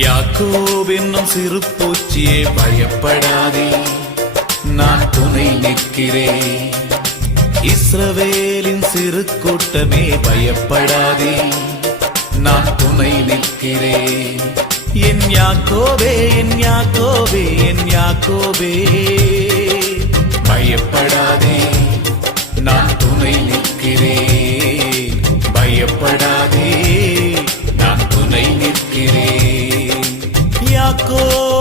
யாக்கோப் என்னும் சிறு பூச்சியே பயப்படாதே, நான் துணை நிற்கிறேன். இஸ்ரவேலின் சிறு கூட்டமே பயப்படாதே, நான் துணை நிற்கிறேன். என் யாக்கோபே, என் யாக்கோபே, என் யாக்கோபே, பயப்படாதே, நான் துணை நிற்கிறேன். பயப்படாதே, நான் துணை நிற்கிறேன். யாக்கோப்